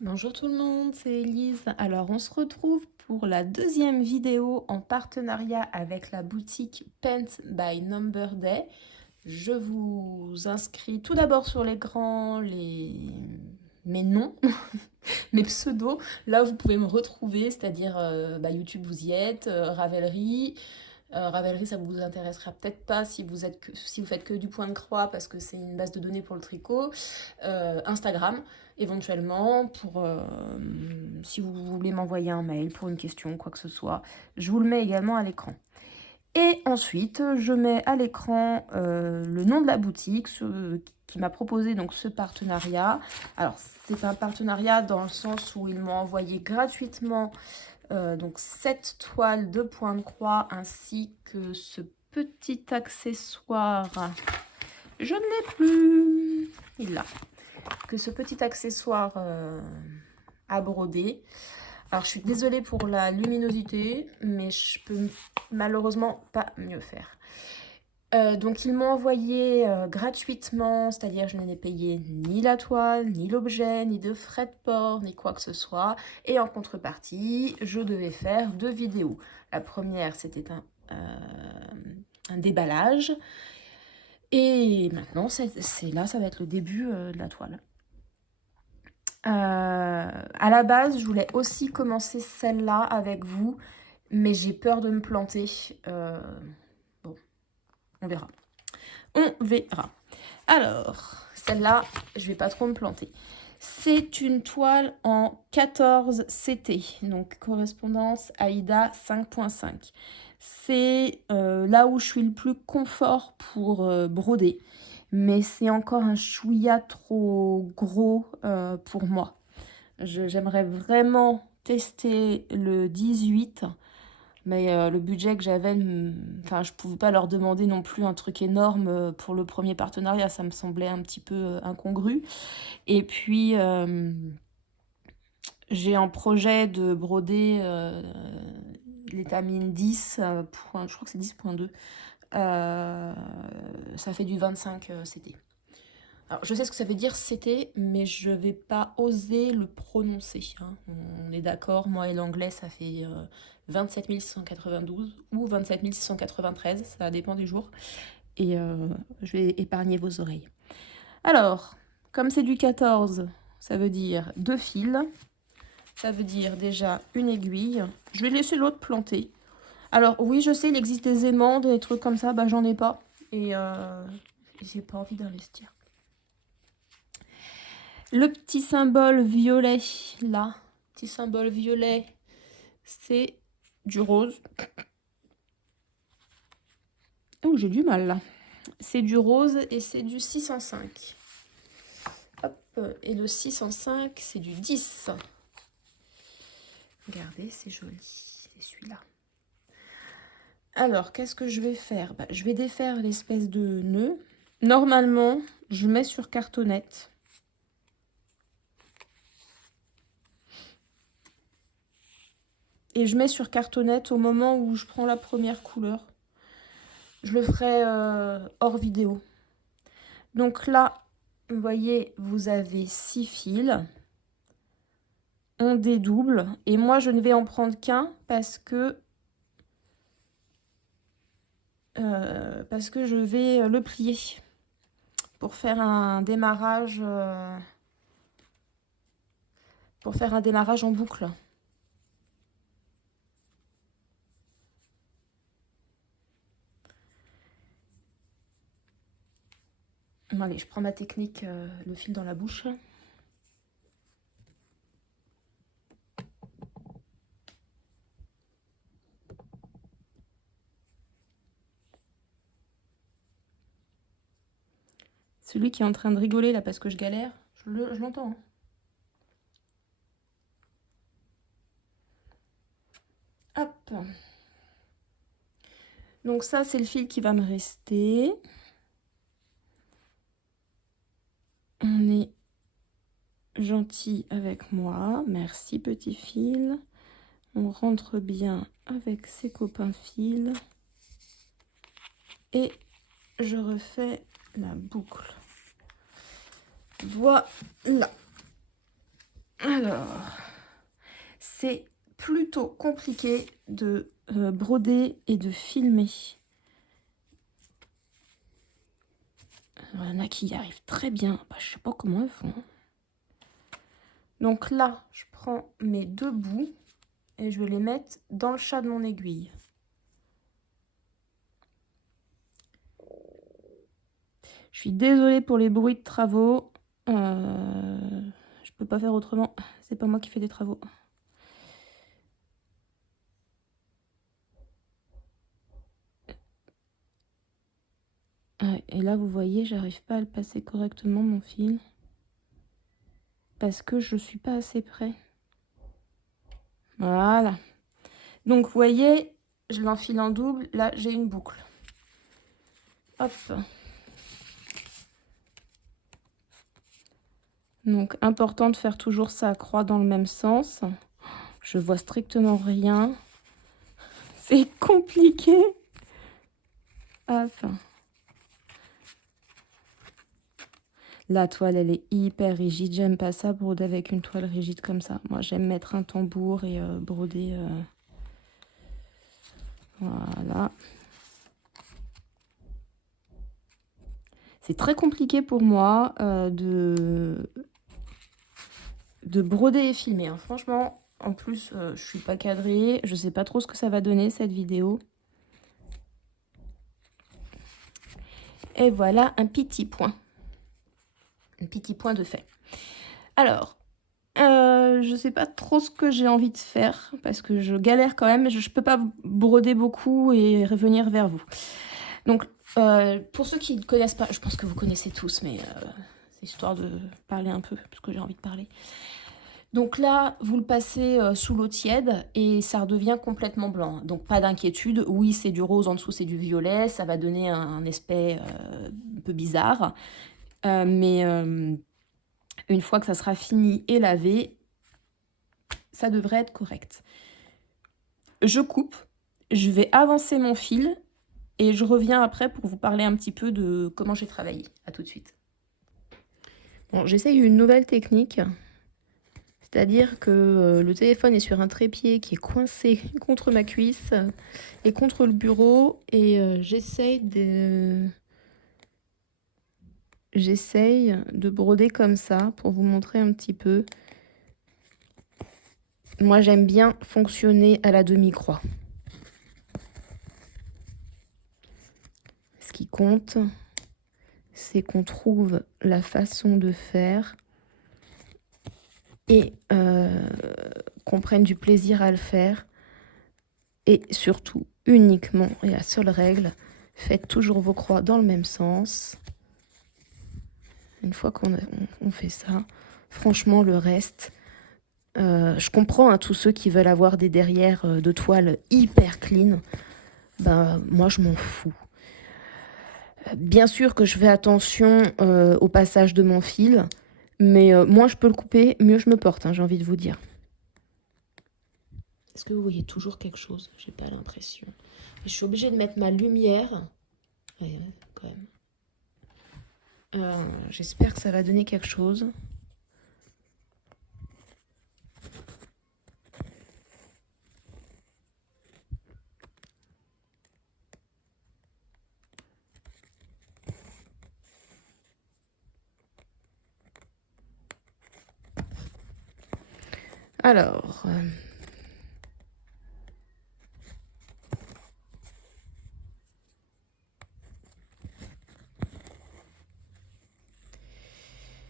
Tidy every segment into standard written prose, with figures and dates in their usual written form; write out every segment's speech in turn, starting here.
Bonjour tout le monde, c'est Elise. Alors on se retrouve pour la deuxième vidéo en partenariat avec la boutique Paint by Number Day. Je vous inscris tout d'abord sur l'écran mes noms, mes pseudos, là où vous pouvez me retrouver, c'est-à-dire YouTube vous y êtes, Ravelry. Ravelry, ça vous intéressera peut-être pas si vous faites que du point de croix parce que c'est une base de données pour le tricot. Instagram, éventuellement, si vous voulez m'envoyer un mail pour une question, quoi que ce soit. Je vous le mets également à l'écran. Et ensuite, je mets à l'écran le nom de la boutique qui m'a proposé donc ce partenariat. Alors, c'est un partenariat dans le sens où ils m'ont envoyé gratuitement donc 7 toiles de point de croix ainsi que ce petit accessoire. Je ne l'ai plus. Il l'a. Que ce petit accessoire à broder. Alors je suis désolée pour la luminosité, mais je peux malheureusement pas mieux faire. Donc ils m'ont envoyé gratuitement, c'est-à-dire je n'ai payé ni la toile, ni l'objet, ni de frais de port, ni quoi que ce soit. Et en contrepartie, je devais faire 2 vidéos. La première, c'était un déballage. Et maintenant, là, ça va être le début de la toile. À la base, je voulais aussi commencer celle-là avec vous, mais j'ai peur de me planter. Bon, on verra. On verra. Alors, celle-là, je vais pas trop me planter. C'est une toile en 14 CT, donc correspondance AIDA 5.5. C'est là où je suis le plus confort pour broder, mais c'est encore un chouïa trop gros pour moi. J'aimerais vraiment tester le 18, mais le budget que j'avais, enfin, je pouvais pas leur demander non plus un truc énorme pour le premier partenariat, ça me semblait un petit peu incongru. Et puis, j'ai un projet de broder l'étamine 10, je crois que c'est 10.2. Ça fait du 25 CT. Alors, je sais ce que ça veut dire CT, mais je vais pas oser le prononcer. Hein. On est d'accord, moi et l'anglais, ça fait 27 692 ou 27 693, ça dépend du jour. Et je vais épargner vos oreilles. Alors, comme c'est du 14, ça veut dire 2 fils. Ça veut dire déjà une aiguille. Je vais laisser l'autre planter. Alors, oui, je sais, il existe des aimants, des trucs comme ça, bah j'en ai pas. Et j'ai pas envie d'investir. Le petit symbole violet, là, petit symbole violet, c'est du rose. Oh, j'ai du mal là. C'est du rose et c'est du 605. Hop, et le 605, c'est du 10. Regardez, c'est joli, c'est celui-là. Alors, qu'est-ce que je vais faire? Je vais défaire l'espèce de nœud. Normalement, je mets sur cartonnette. Et je mets sur cartonnette au moment où je prends la première couleur. Je le ferai hors vidéo. Donc là, vous voyez, vous avez 6 fils. On dédouble. Et moi, je ne vais en prendre qu'un parce que je vais le plier pour faire un démarrage, en boucle. Bon, allez, je prends ma technique, le fil dans la bouche. Celui qui est en train de rigoler là parce que je galère, je l'entends. Hein. Hop. Donc ça, c'est le fil qui va me rester. On est gentil avec moi. Merci, petit fil. On rentre bien avec ses copains fils. Et je refais la boucle. Voilà. Alors, c'est plutôt compliqué de broder et de filmer. Alors, il y en a qui y arrivent très bien. Bah, je sais pas comment elles font. Donc là, je prends mes 2 bouts et je vais les mettre dans le chat de mon aiguille. Je suis désolée pour les bruits de travaux. Je peux pas faire autrement. C'est pas moi qui fais des travaux. Et là, vous voyez, j'arrive pas à le passer correctement, mon fil. Parce que je suis pas assez près. Voilà. Donc, vous voyez, je l'enfile en double. Là, j'ai une boucle. Hop. Donc, important de faire toujours sa croix dans le même sens. Je vois strictement rien. C'est compliqué. Hop. La toile, elle est hyper rigide. J'aime pas ça, broder avec une toile rigide comme ça. Moi, j'aime mettre un tambour et broder. Voilà. C'est très compliqué pour moi de broder et filmer. Hein. Franchement, en plus, je suis pas cadrée. Je sais pas trop ce que ça va donner, cette vidéo. Et voilà un petit point. Un petit point de fait. Alors, je sais pas trop ce que j'ai envie de faire parce que je galère quand même. Je peux pas broder beaucoup et revenir vers vous. Donc, pour ceux qui ne connaissent pas, je pense que vous connaissez tous, mais c'est histoire de parler un peu parce que j'ai envie de parler. Donc là, vous le passez sous l'eau tiède et ça redevient complètement blanc. Donc pas d'inquiétude, oui c'est du rose, en dessous c'est du violet, ça va donner un aspect un peu bizarre. Mais une fois que ça sera fini et lavé, ça devrait être correct. Je coupe, je vais avancer mon fil et je reviens après pour vous parler un petit peu de comment j'ai travaillé. À tout de suite. Bon, j'essaye une nouvelle technique. C'est-à-dire que le téléphone est sur un trépied qui est coincé contre ma cuisse et contre le bureau. Et j'essaye de broder comme ça pour vous montrer un petit peu. Moi, j'aime bien fonctionner à la demi-croix. Ce qui compte, c'est qu'on trouve la façon de faire et qu'on prenne du plaisir à le faire. Et surtout, uniquement, et la seule règle, faites toujours vos croix dans le même sens. Une fois qu'on fait ça, franchement, le reste, je comprends hein, tous ceux qui veulent avoir des derrières de toile hyper clean. Ben, moi, je m'en fous. Bien sûr que je fais attention au passage de mon fil, mais moins je peux le couper, mieux je me porte, hein, j'ai envie de vous dire. Est-ce que vous voyez toujours quelque chose? J'ai pas l'impression. Je suis obligée de mettre ma lumière. Ouais, quand même. J'espère que ça va donner quelque chose. Alors,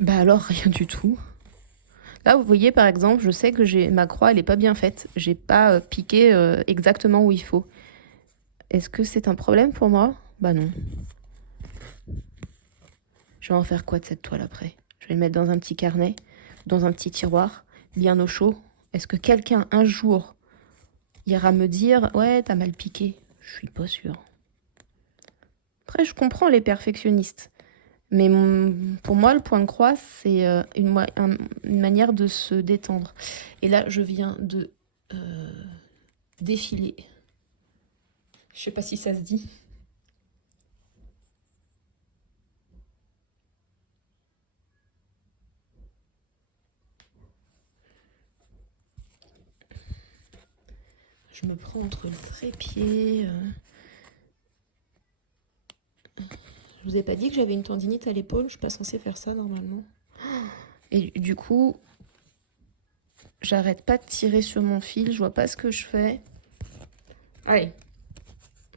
bah alors rien du tout. Là, vous voyez, par exemple, je sais que ma croix, elle est pas bien faite. J'ai pas piqué exactement où il faut. Est-ce que c'est un problème pour moi? Bah non. Je vais en faire quoi de cette toile après? Je vais le mettre dans un petit carnet, dans un petit tiroir, bien au chaud. Est-ce que quelqu'un, un jour, ira me dire « Ouais, t'as mal piqué ». Je suis pas sûre. Après, je comprends les perfectionnistes. Mais pour moi, le point de croix, c'est une manière de se détendre. Et là, je viens de défiler. Je sais pas si ça se dit. Je me prends entre le trépied. Je vous ai pas dit que j'avais une tendinite à l'épaule, je suis pas censée faire ça normalement. Et du coup, j'arrête pas de tirer sur mon fil, je vois pas ce que je fais. Allez,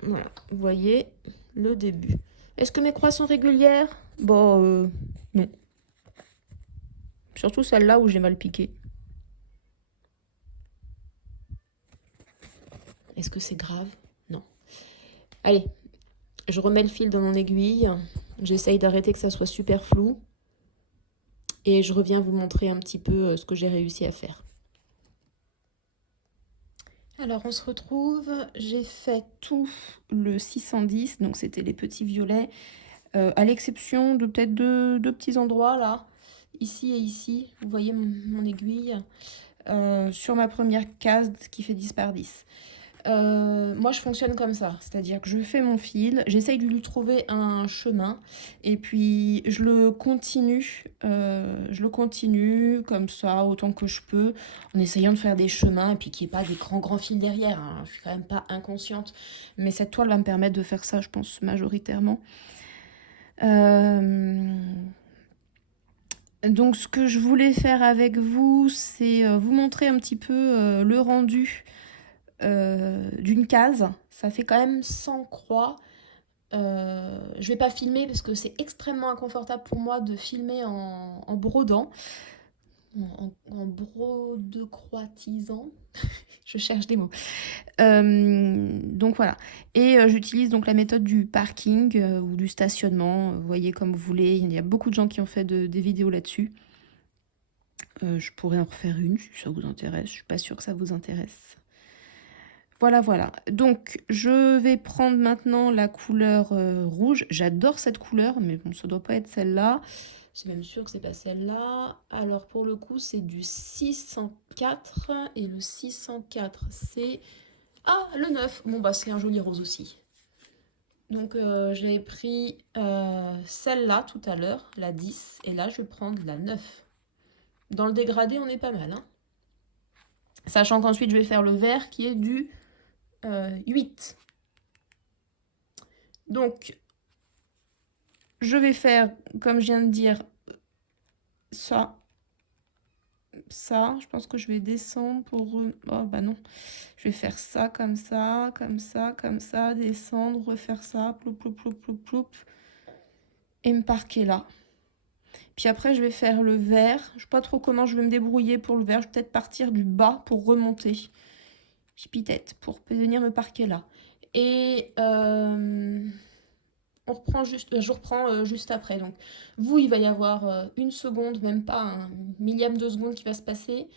voilà, vous voyez le début. Est-ce que mes croix sont régulières? Bon, non. Surtout celle-là où j'ai mal piqué. Est-ce que c'est grave? Non. Allez, je remets le fil dans mon aiguille. J'essaye d'arrêter que ça soit super flou. Et je reviens vous montrer un petit peu ce que j'ai réussi à faire. Alors on se retrouve, j'ai fait tout le 610, donc c'était les petits violets, à l'exception de peut-être deux petits endroits là, ici et ici, vous voyez mon aiguille, sur ma première case qui fait 10 par 10. Moi je fonctionne comme ça, c'est-à-dire que je fais mon fil, j'essaye de lui trouver un chemin et puis je le continue comme ça autant que je peux en essayant de faire des chemins et puis qu'il n'y ait pas des grands fils derrière, hein. Je suis quand même pas inconsciente, mais cette toile va me permettre de faire ça je pense majoritairement. Donc ce que je voulais faire avec vous, c'est vous montrer un petit peu le rendu d'une case. Ça fait quand même 100 croix. Je vais pas filmer parce que c'est extrêmement inconfortable pour moi de filmer en brodant, en brode-croatisant. Je cherche des mots. Donc voilà. Et j'utilise donc la méthode du parking ou du stationnement. Vous voyez comme vous voulez. Il y a beaucoup de gens qui ont fait des vidéos là-dessus. Je pourrais en refaire une si ça vous intéresse. Je suis pas sûre que ça vous intéresse. Voilà, voilà. Donc, je vais prendre maintenant la couleur rouge. J'adore cette couleur, mais bon, ça doit pas être celle-là. Je suis même sûre que c'est pas celle-là. Alors, pour le coup, c'est du 604. Et le 604, c'est... Ah, le 9. Bon, bah, c'est un joli rose aussi. Donc, j'avais pris celle-là tout à l'heure, la 10. Et là, je vais prendre la 9. Dans le dégradé, on est pas mal, hein. Sachant qu'ensuite, je vais faire le vert qui est du 8. Donc, je vais faire, comme je viens de dire, ça. Je pense que je vais descendre pour... Oh, bah non. Je vais faire ça, comme ça, comme ça, comme ça, descendre, refaire ça, ploup, ploup, ploup, ploup, ploup, et me parquer là. Puis après, je vais faire le vert. Je ne sais pas trop comment je vais me débrouiller pour le vert. Je vais peut-être partir du bas pour remonter. Pipitette, pour venir me parquer là. Et on reprend je reprends juste après. Donc, vous, il va y avoir une seconde, même pas un millième de seconde qui va se passer.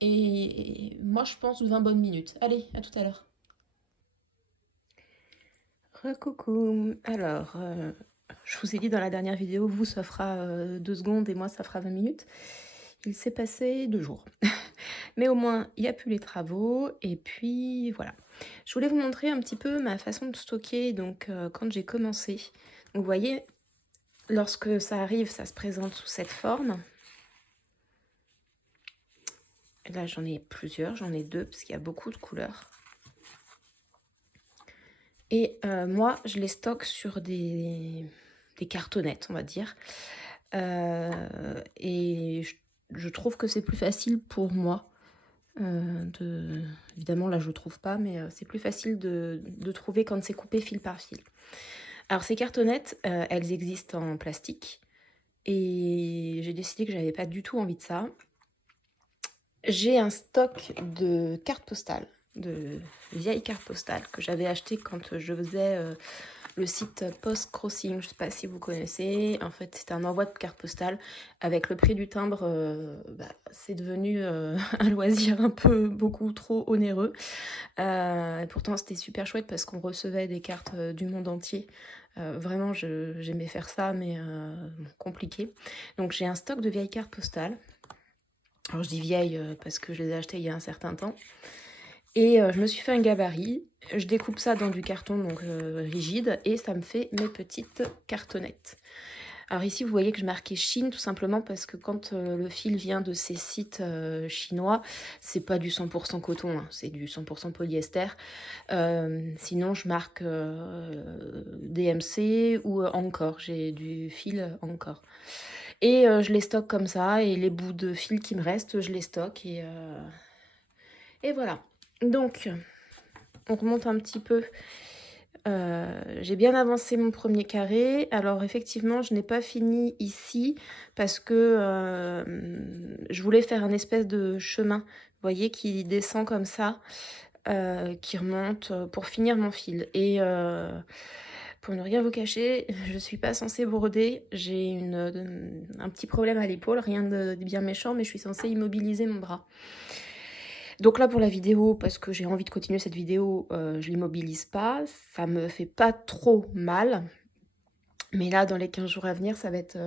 Et moi, je pense 20 bonnes minutes. Allez, à tout à l'heure. Recoucou. Alors, je vous ai dit dans la dernière vidéo, vous, ça fera 2 secondes et moi, ça fera 20 minutes. Il s'est passé 2 jours. Mais au moins, il n'y a plus les travaux. Et puis, voilà. Je voulais vous montrer un petit peu ma façon de stocker. Donc, quand j'ai commencé. Donc, vous voyez, lorsque ça arrive, ça se présente sous cette forme. Là, j'en ai plusieurs. J'en ai 2 parce qu'il y a beaucoup de couleurs. Et moi, je les stocke sur des cartonnettes, on va dire. Et je trouve que c'est plus facile pour moi. Évidemment, là, je ne trouve pas, mais c'est plus facile de trouver quand c'est coupé fil par fil. Alors, ces cartonnettes, elles existent en plastique. Et j'ai décidé que je n'avais pas du tout envie de ça. J'ai un stock de cartes postales, de vieilles cartes postales que j'avais achetées quand je faisais le site Post Crossing. Je ne sais pas si vous connaissez. En fait, c'est un envoi de cartes postales. Avec le prix du timbre, c'est devenu un loisir un peu beaucoup trop onéreux. Et pourtant, c'était super chouette parce qu'on recevait des cartes du monde entier. Vraiment, j'aimais faire ça, mais compliqué. Donc, j'ai un stock de vieilles cartes postales. Alors, je dis vieilles parce que je les ai achetées il y a un certain temps. Et je me suis fait un gabarit. Je découpe ça dans du carton donc rigide et ça me fait mes petites cartonnettes. Alors ici, vous voyez que je marquais Chine tout simplement parce que quand le fil vient de ces sites chinois, c'est pas du 100% coton, hein, c'est du 100% polyester. Sinon, je marque DMC ou Encore. J'ai du fil Encore. Et je les stocke comme ça. Et les bouts de fil qui me restent, je les stocke. Et voilà. Donc, on remonte un petit peu. J'ai bien avancé mon premier carré. Alors effectivement, je n'ai pas fini ici parce que je voulais faire un espèce de chemin, vous voyez, qui descend comme ça, qui remonte pour finir mon fil. Et pour ne rien vous cacher, je suis pas censée broder. J'ai un petit problème à l'épaule, rien de bien méchant, mais je suis censée immobiliser mon bras. Donc là pour la vidéo, parce que j'ai envie de continuer cette vidéo, je l'immobilise pas, ça me fait pas trop mal. Mais là dans les 15 jours à venir, ça va être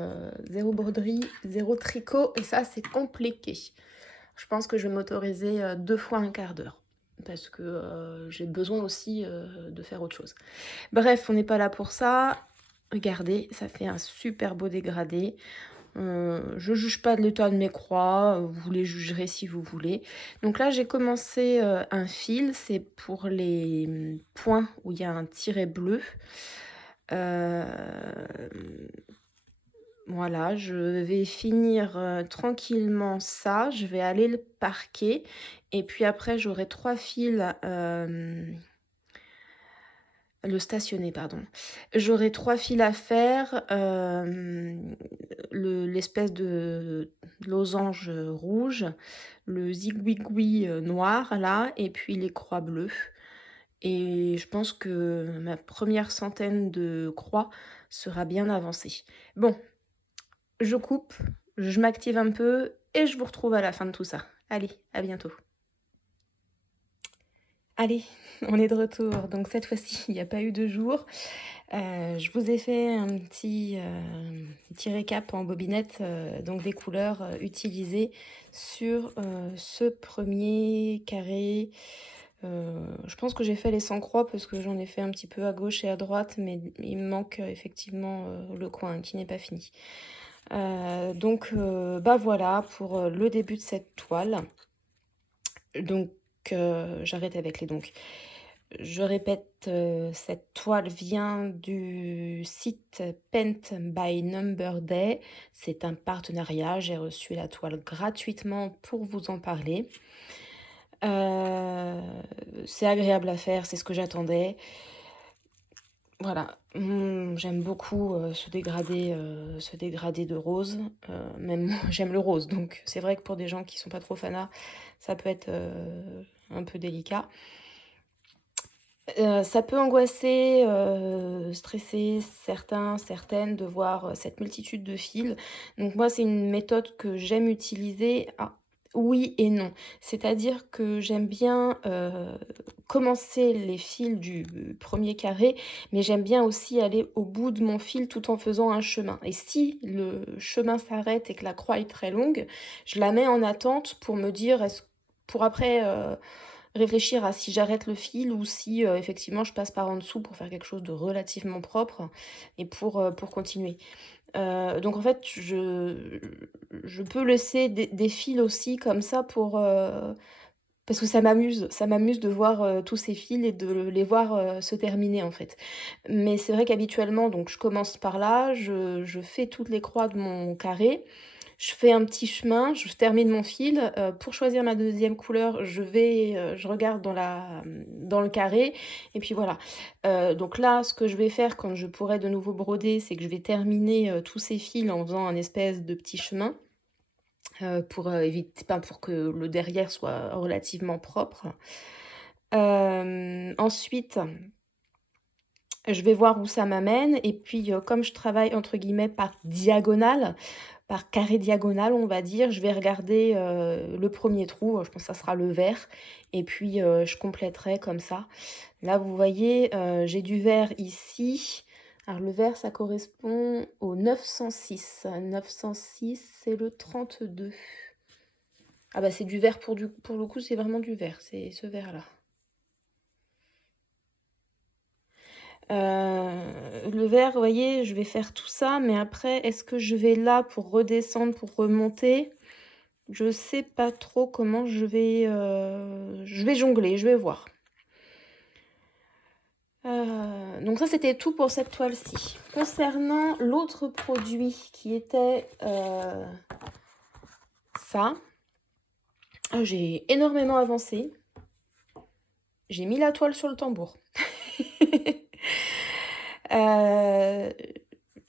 zéro broderie, zéro tricot, et ça c'est compliqué. Je pense que je vais m'autoriser 2 fois un quart d'heure, parce que j'ai besoin aussi de faire autre chose. Bref, on n'est pas là pour ça. Regardez, ça fait un super beau dégradé. Je juge pas de l'état de mes croix, vous les jugerez si vous voulez. Donc là, j'ai commencé un fil, c'est pour les points où il y a un tiret bleu. Voilà, je vais finir tranquillement ça, je vais aller le parquer. Et puis après, j'aurai 3 fils, le stationner, pardon. J'aurai 3 fils à faire, l'espèce de losange rouge, le zigouigoui noir là, et puis les croix bleues. Et je pense que ma première centaine de croix sera bien avancée. Bon, je coupe, je m'active un peu et je vous retrouve à la fin de tout ça. Allez, à bientôt. Allez, on est de retour. Donc cette fois-ci, il n'y a pas eu de jour. Je vous ai fait un petit récap en bobinette donc des couleurs utilisées sur ce premier carré. Je pense que j'ai fait les 100 croix parce que j'en ai fait un petit peu à gauche et à droite, mais il me manque effectivement le coin qui n'est pas fini. Donc bah voilà pour le début de cette toile. Donc j'arrête avec les donc. Je répète, cette toile vient du site Paint by Number Day. C'est un partenariat. J'ai reçu la toile gratuitement pour vous en parler. C'est agréable à faire, c'est ce que j'attendais. Voilà, j'aime beaucoup ce dégradé de rose. Même moi, j'aime le rose, donc c'est vrai que pour des gens qui sont pas trop fanas, ça peut être un peu délicat. Ça peut angoisser, stresser certaines de voir cette multitude de fils. Donc moi, c'est une méthode que j'aime utiliser. Ah, oui et non. C'est-à-dire que j'aime bien commencer les fils du premier carré, mais j'aime bien aussi aller au bout de mon fil tout en faisant un chemin. Et si le chemin s'arrête et que la croix est très longue, je la mets en attente pour me dire, pour après réfléchir à si j'arrête le fil ou si effectivement je passe par en dessous pour faire quelque chose de relativement propre et pour continuer. Donc en fait, je peux laisser des fils aussi comme ça pour, parce que ça m'amuse de voir tous ces fils et de les voir se terminer en fait. Mais c'est vrai qu'habituellement, donc je commence par là, je fais toutes les croix de mon carré, je fais un petit chemin, je termine mon fil. Pour choisir ma deuxième couleur, je regarde dans le carré et puis voilà. Donc là, ce que je vais faire quand je pourrai de nouveau broder, c'est que je vais terminer tous ces fils en faisant un espèce de petit chemin pour éviter, enfin, pour que le derrière soit relativement propre. Ensuite, je vais voir où ça m'amène et puis comme je travaille entre guillemets par diagonale, par carré diagonal, on va dire, je vais regarder le premier trou, je pense que ça sera le vert, et puis je compléterai comme ça. Là, vous voyez, j'ai du vert ici. Alors le vert, ça correspond au 906. 906, c'est le 32. Ah bah c'est du vert pour le coup, c'est vraiment du vert, c'est ce vert-là. Le vert, vous voyez, je vais faire tout ça, mais après, est-ce que je vais là pour redescendre, pour remonter? Je sais pas trop comment je vais jongler, je vais voir. Donc ça, c'était tout pour cette toile-ci. Concernant l'autre produit qui était ça, j'ai énormément avancé. J'ai mis la toile sur le tambour.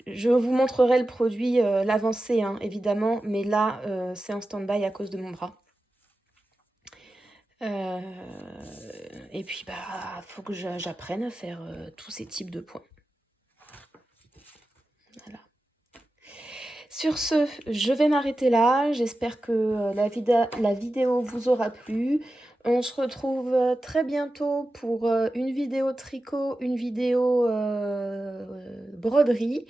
Je vous montrerai le produit, l'avancée, hein, évidemment, mais là, c'est en stand-by à cause de mon bras. Et puis, bah, faut que j'apprenne à faire tous ces types de points. Voilà. Sur ce, je vais m'arrêter là. J'espère que la vidéo vous aura plu. On se retrouve très bientôt pour une vidéo tricot, une vidéo broderie.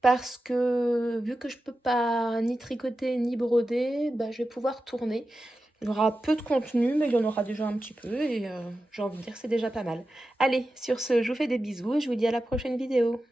Parce que vu que je peux pas ni tricoter ni broder, bah, je vais pouvoir tourner. Il y aura peu de contenu, mais il y en aura déjà un petit peu et j'ai envie de dire que c'est déjà pas mal. Allez, sur ce, je vous fais des bisous et je vous dis à la prochaine vidéo.